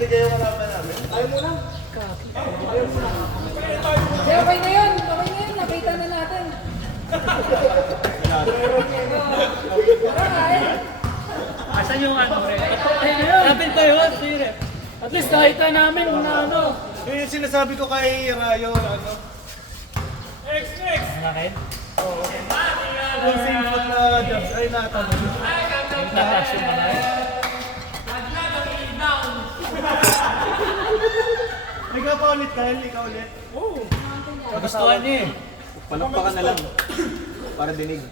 Hindi kayo kalaban namin. Ayaw mo lang. Ayaw mo lang. Okay na yun. Okay na yun. Nakita na natin. Parang kaya. Asan yung ano, Rep? Kapit tayo, Rep. At least nakita namin na ano. Yun yung sinasabi ko kay Rayo, ano? Akin? Oo. Yung same foot na jabs ay natanong. Yung tataas yung mga Ikaw pa ulit, Kyle. Ikaw ulit. Oo. Gustuhan niya eh. Palakpakan na lang. Para dinig.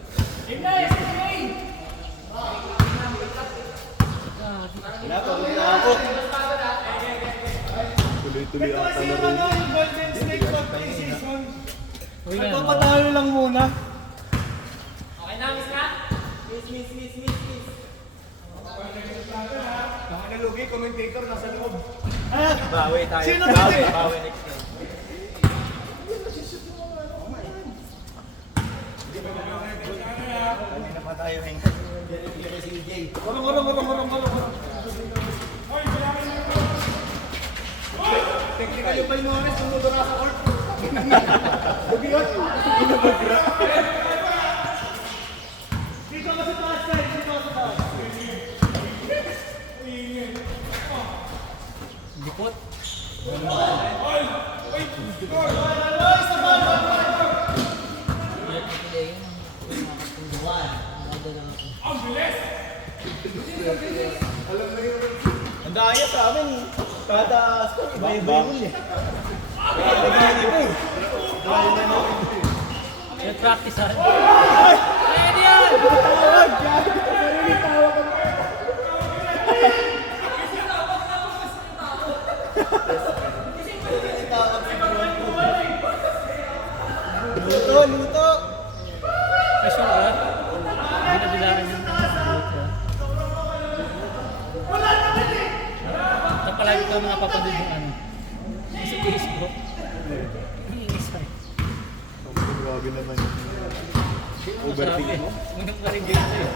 Wala pa, wala ako. Tuloy-tuloy ata na rin. Yung Golden State mag-pre-season. Nagpapatalo lang muna. Okay na, miss na? Miss. Nakalugi, commentator nasa loob. Bawi tayo. Sino ba? Bawi next game. Kanina pa tayo hinga. Si EJ. Kulong. Technical yung Balmores, sumudo na sa court. Bugi yun. Dito ka sa taas, Kyle. Dito ka sa taas. likot. Ang daya sa amin. Kada score, iba-iba yun eh. Nag-practice ha. Ayan yan! Tawag! Narinig tawag ka. Luto! Ay, sure ha? Binabilaan yung napalagi ka mga papadod yung ano. Sa Facebook. Iingis ka. Grabe naman. Overthinking mo? Unang pa rin dito eh.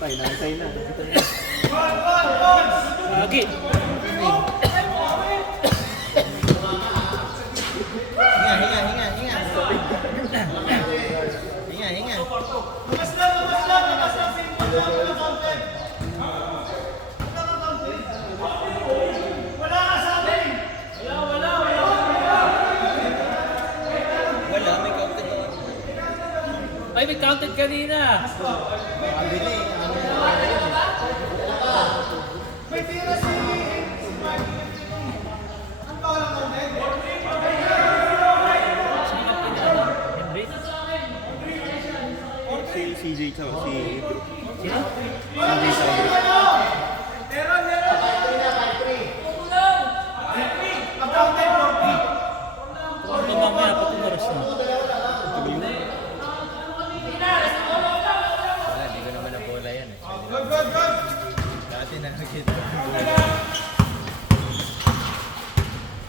Tay na. Lagi. Hinga. Lakas lang! Wala ka sa atin! Wala, may counted on. Ay, may counted kanina. Kabili. May tira si... Ang pangalan mo, Ned? Sino ka pinala? Henry? Si CJ tsaka si Drew. Sino? CJ tsaka Drew. Ito mamaya pa tumaros na. Wala, hindi ko naman nabola yan eh. Good! Dati na nakita.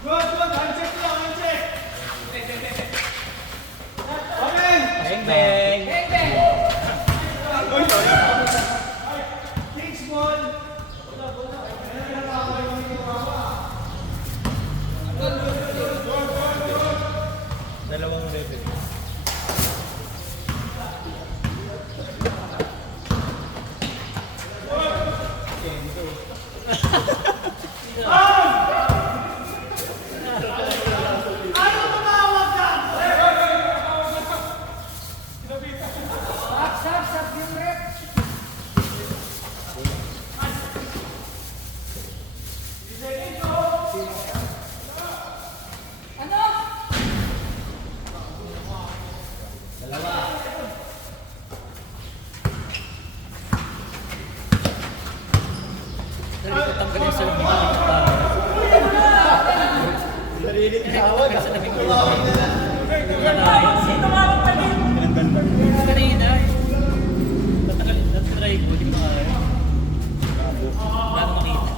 Good! Handshake lang, handshake! Okay! Bang bang! Kings ball! Dalawang referee. Ayaw tumawag ka! Sap, yung rep. Ano? Dali ko tanggalin sa labing ng Narinig tawag. Sa labing ng Sino nga ang palit? kanina eh. Tatry ko, di ba nga eh. Paano makita?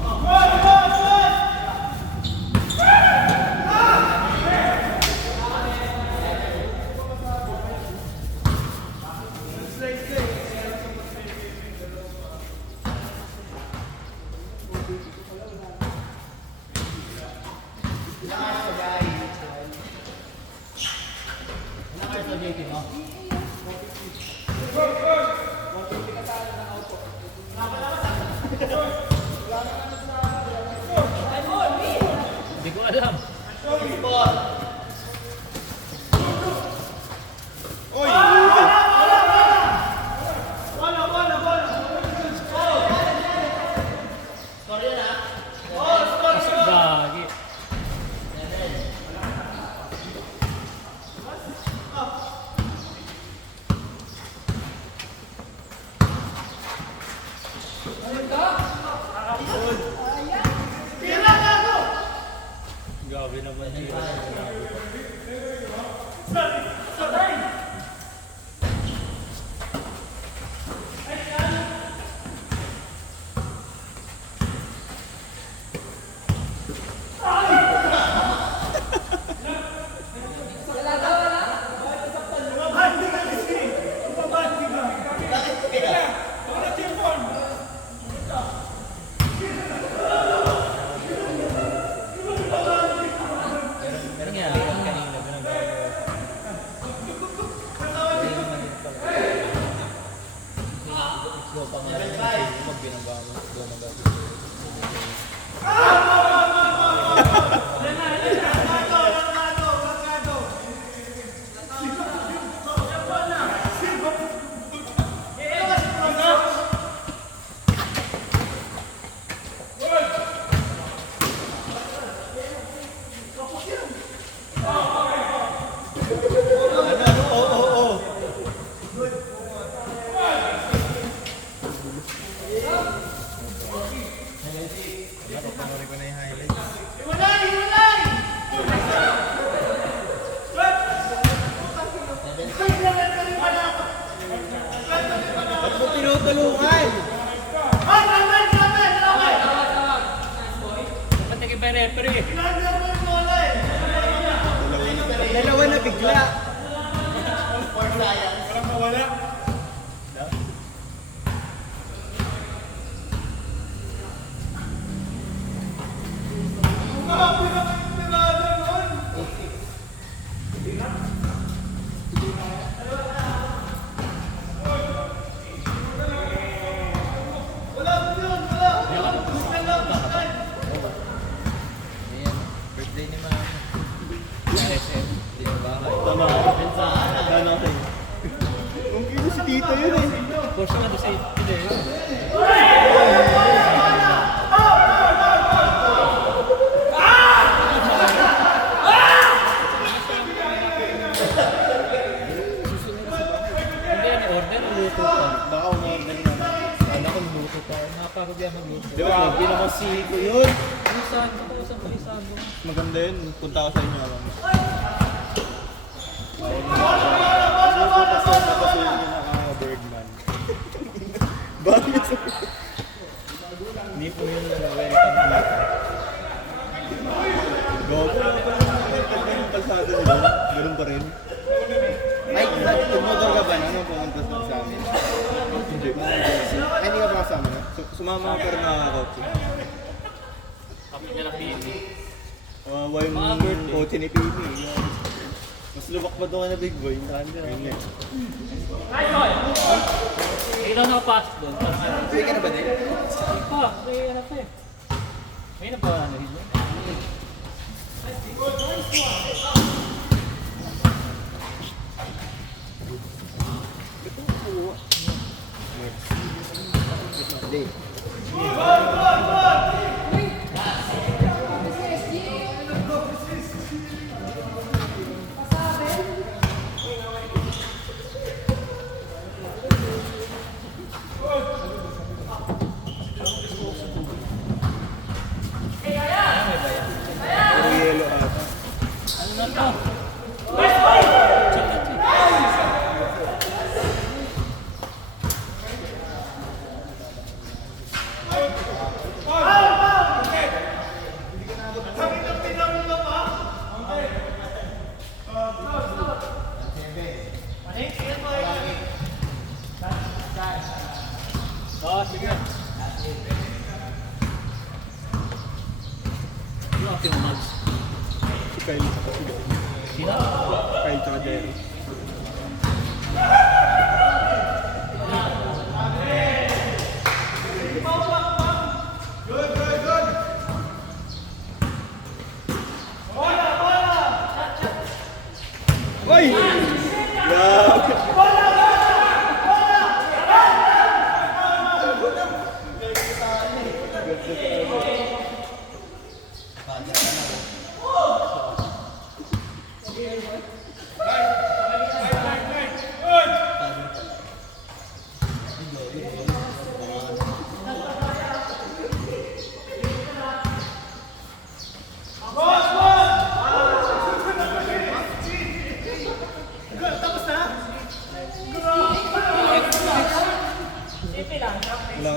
duty mo. Hindi ko alam. Gagi. Grabe naman yun. Meron nga, kanina, ginagawa. Ikaw pa nga rin, magbinanggawa. Panoorin ko na yung highlights. Ba't mo tinutulungan? Ba't nag-iba yung referee? Dalawa na bigla. Ayan, birthday ni Mama. SM, di ba bahay? Tama. Gano'n kayo. Kung kino si Tito yun eh. Course na doon sa hindi. Hindi yan order, luto pa. Baka umorder na. Kala ko luto pa. Napagod yan magluto. Di ba? Hindi naman si Tito yun. Pulisan, kapusan pulisan mo. Maganda yun. Punta ako sa inyo. Napasulit yun ng Birdman. Bakit? Hindi po yun welcome dito. Go. Yung kalsada nila. Ganun pa rin. Ay, tumodor ka ba na? Ano pumunta sa amin? Hindi. Ay, hindi ka pa kasama na? Sumama ka pero nakakakotse. Kapit niya na pili. Kawawa yung kotse ni Pini. Mas lubak pa doon na Big Boy. Ayun nga. Ikaw nakapasok doon. Uwi ka na ba din? Hindi pa, may anak eh. May na pa ano yun? Hindi. Puro yelo ata. Ano na to? Uy! Grabe! Wala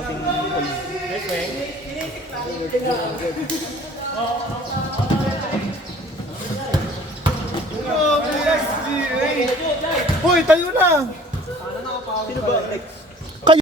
kasing Hoy, tayo na! Sino ba? Next.